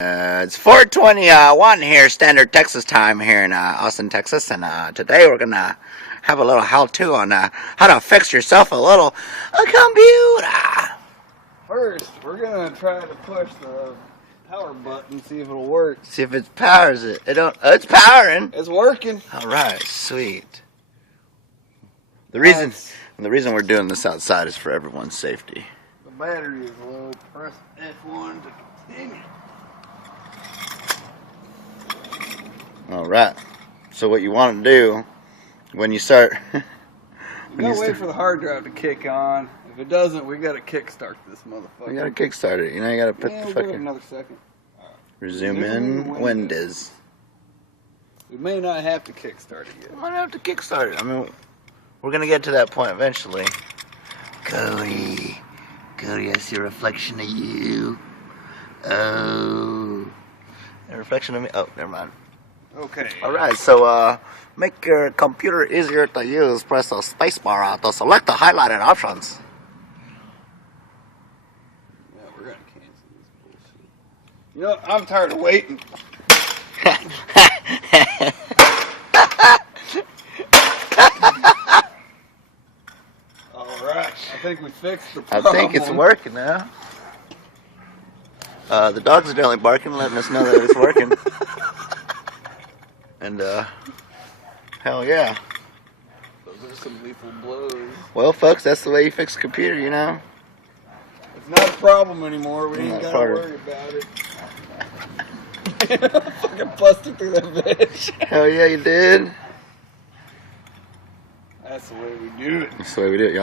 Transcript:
It's 4:21 here, Standard Texas time here in Austin, Texas, and today we're gonna have a little how-to on how to fix yourself a computer. First, we're gonna try to push the power button, see if it'll work. See if it powers it. It's powering. It's working. All right, sweet. The reason we're doing this outside is for everyone's safety. The battery is low. Press F1 to continue. All right. So what you want to do when you start, You gotta wait for the hard drive to kick on. If it doesn't, we gotta kickstart this motherfucker. you gotta kickstart it. You know, you gotta put Yeah, the we'll give it fucking another second. resume in Windows. We may not have to kickstart it yet. We might have to kickstart it. I mean, we're gonna get to that point eventually. Cody, I see a reflection of you. Oh, a reflection of me. Oh, never mind. Okay. All right, so make your computer easier to use. Press the space bar to select the highlighted options. Yeah, we're gonna cancel this bullshit. You know, I'm tired of waiting. Alright, I think we fixed the problem. I think it's working now. The dogs are definitely barking, letting us know that it's working. And, hell yeah. Those are some lethal blows. Well, folks, that's the way you fix a computer, you know? It's not a problem anymore. We ain't Not gotta part of worry about it. Fucking busted through that bitch. Hell yeah, you did. That's the way we do it. That's the way we do it, y'all.